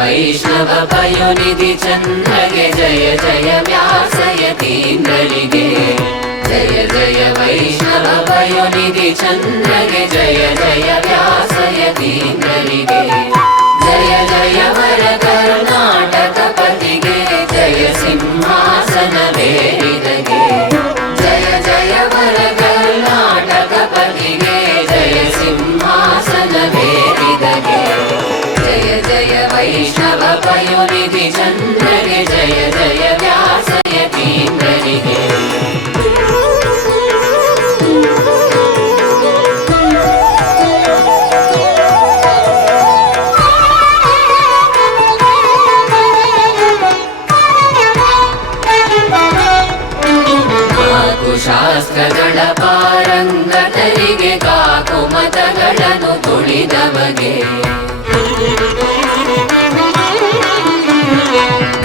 ವೈಷ್ಣವ ಪಯೋನಿಧಿ ಚಂದ್ರಗೆ ಜಯ ಜಯ ವ್ಯಾಸಯತೀಂದ್ರರಿಗೆ ಜಯ ಜಯ ವೈಷ್ಣವ ಪಯೋನಿಧಿ ಚಂದ್ರಗೆ ಜಯ ಜಯ ವ್ಯಾಸಯತೀಂದ್ರರಿಗೆ ಜಯ ಜಯ ವರ ಕರ್ನಾಟಕ ಪತಿಗೆ ಜಯ ಸಿಂಹಾಸನವೇರಿದಗೆ ಜಯ ಜಯ ವರ ಕರ್ನಾಟಕ ಪತಿಗೆ ಜಯ ಸಿಂಹಾಸನವೇರಿದಗೆ ಜಯ ಜಯ ವೈಷ್ಣವ ಪಯೋನಿಧಿ ಚಂದ್ರಗೆ ಜಯ ಜಯ ವ್ಯಾಸಯತೀಂದ್ರರಿಗೆ ಶಾಸ್ತ್ರಗಳ ಪಾರಂಗತರಿಗೆ ಕಾಕು ಮತಗಳನ್ನು ತುಳಿದವಗೆ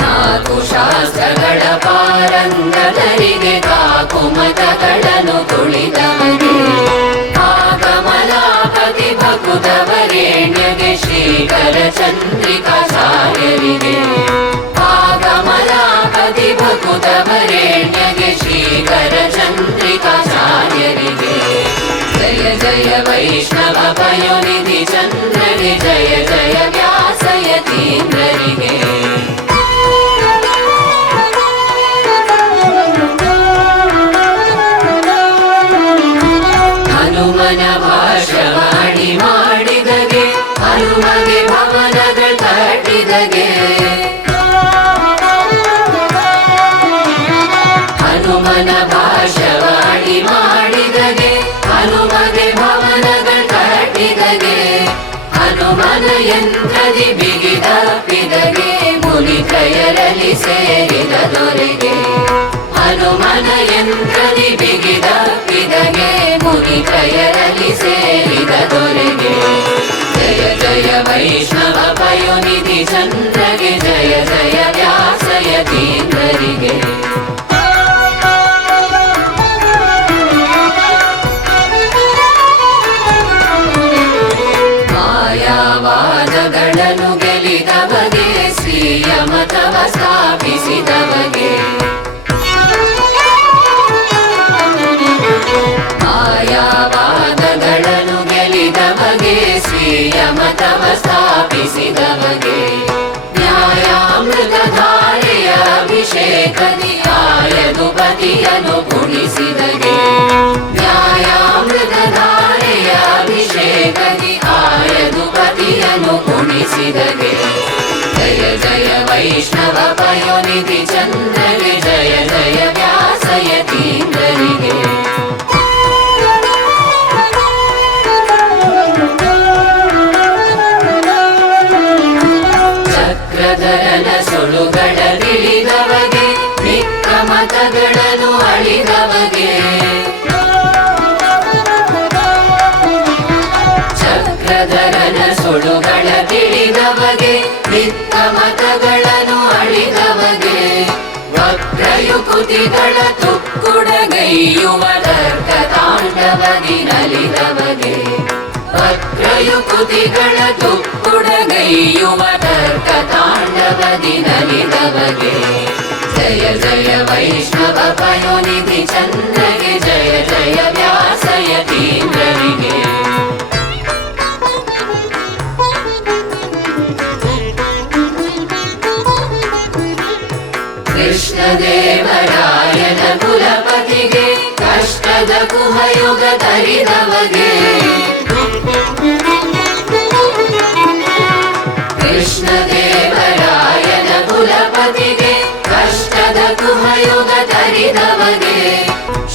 ನಾಲ್ಕು ಶಾಸ್ತ್ರಗಳ ಪಾರಂಗತರಿಗೆ ಕಾಕು ಮತಗಳನ್ನು ತುಳಿದವಗೆ ಆಗಮಲಾಪತಿ ಭಕುತವರೇಣ್ಯಗೆ ಶ್ರೀಕರ ಚಂದ್ರಿಕಾಚಾರ್ಯರಿಗೆ ಆಗಮಲಾಪತಿ ಭಕುತವರೇಣ್ಯಗೆ ಶ್ರೀಕರ ಚಂದ್ರಿಕಾಚಾರ್ಯರಿಗೆ ಜಯ ಜಯ ವೈಷ್ಣವ ಪಯೋನಿಧಿ ಚಂದ್ರಗೆ ಜಯ ಜಯ ವ್ಯಾಸಯತೀಂದ್ರರಿಗೆ ಹನುಮನ ಭಾಷವಾಣಿ ಮಾಡಿದಗೆ ಹನುಮಗೆ ಭವನಗಳು ಕಟ್ಟಿದಗೆ ಹನುಮನ ಭಾಷವಾಣಿ ಮಾಡಿದಗೆ ಹನುಮಗೆ ಭವನಗಳು ಕಟ್ಟಿದಗೆ ಹನುಮನ ಯಂತ್ರದಿ ಬಿಗಿದಪ್ಪಿದಗೆ ಮುನಿತ್ರಯರಲ್ಲಿ ಸೇರಿದ ದೊರೆಗೆ ಹನುಮನ ಯಂತ್ರದಿ ಬಿಗಿದಪ್ಪಿದಗೆ ಮುನಿತ್ರಯರಲ್ಲಿ ಸೇರಿದ ದೊರೆಗೆ ಜಯ ಜಯ ವೈಷ್ಣವ ಪಯೋನಿಧಿ ಚಂದ್ರಗೆ ಜಯ ಜಯ ವ್ಯಾಸಯತೀಂದ್ರರಿಗೆ ಮಾಯಾವಾದಗಳನ್ನು ಗೆಲಿದವಗೆ ಶ್ರೀಯ ಮತವ ಸ್ಥಾಪಿಸಿದವಗೆ ಮಾಯಾವಾದಗಳನ್ನು ಗೆಲಿದವಗೆ ಶ್ರೀಯ ಮತವ ಸ್ಥಾಪಿಸಿದವಗೆ ನ್ಯಾಯಾಮೃತಧಾರೆಯ ಅಭಿಷೇಕದಿ ಆಯದುಪತಿಯನ್ನು ಕುಣಿಸಿದಗೆ ನ್ಯಾಯಾಮೃತಧಾರೆಯ ಅಭಿಷೇಕದಿ ಆಯದುಪತಿಯನ್ನು ಕುಣಿಸಿದಗೆ ಜಯ ಜಯ ವೈಷ್ಣವ ಪಯೋನಿಧಿ ಚಂದ್ರಗೆ ಜಯ ಜಯ ವ್ಯಾಸಯತೀಂದ್ರರಿಗೆ ಚಕ್ರಧರನ ಸುಳುಗಳಲ್ಲಿಳಿದವಗೆ ಮಿಕ್ಕ ಮತಗಳನ್ನು ಅಳಿದವಗೆ ಚಕ್ರಧರನ ಸುಳುಗಳ ತಿಳಿದವಗೆ ಮಿಕ್ಕ ಮತಗಳನ್ನು ಅಳಿದವಗೆ ವಕ್ರಯುಕುತಿಗಳ ತುಕ್ಕುಡಗೈಯುವ ತರ್ಕ ತಾಂಡವದಿ ನಲಿದವಗೆ ವಕ್ರಯುಕುತಿಗಳ ತುಕ್ಕುಡಗೈಯುವ ತರ್ಕ ತಾಂಡವದಿ ನಲಿದವಗೆ ಜಯ ಜಯ ವೈಷ್ಣವ ಪಯೋನಿಧಿ ಚಂದ್ರಗೆ ಜಯ ಜಯ ವ್ಯಾಸಯತೀಂದ್ರರಿಗೆ ಕೃಷ್ಣದೇವರಾಯನ ಕುಲಪತಿಗೆ ಕಷ್ಟದ ಕುಹಯುಗ ತರಿದವಗೆ ಕೃಷ್ಣದೇವರಾಯನ ಕುಲಪತಿಗೆ ಕಷ್ಟದ ಕುಹಯುಗ ತರಿದವಗೆ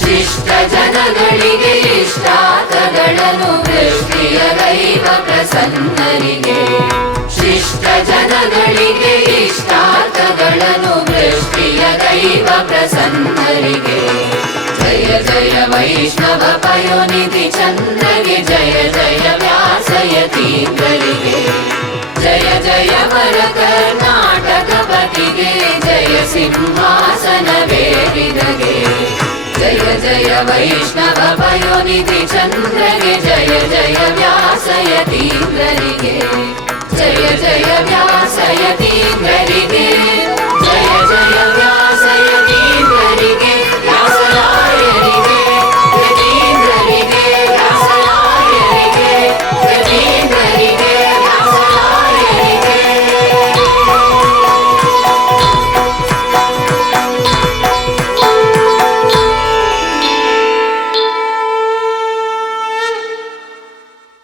ಶಿಷ್ಟ ಜನಗಳಿಗೆ ಇಷ್ಟಾರ್ಥಗಳನ್ನು ವೃಷ್ಟಿಯ ದೈವ ಪ್ರಸನ್ನರಿಗೆ ಶಿಷ್ಟ ಜನಗಳಿಗೆ ಇಷ್ಟಾರ್ಥಗಳನ್ನು ವೃಷ್ಟಿಯ ದೈವ ಪ್ರಸನ್ನರಿಗೆ ಜಯ ಜಯ ವೈಷ್ಣವ ಪಯೋನಿಧಿ ಚಂದ್ರಗೆ ಜಯ ಜಯ ವ್ಯಾಸಯತೀಂದ್ರರಿಗೆ ಜಯ ಜಯ ವರ ಕರ್ನಾಟಕ ಪತಿಗೆ ಜಯ ಸಿಂಹಾಸನವೇರಿದಗೆ ಜಯ ಜಯ ವೈಷ್ಣವ ಪಯೋನಿಧಿ ಚಂದ್ರಗೆ ಜಯ ಜಯ ವ್ಯಾಸಯ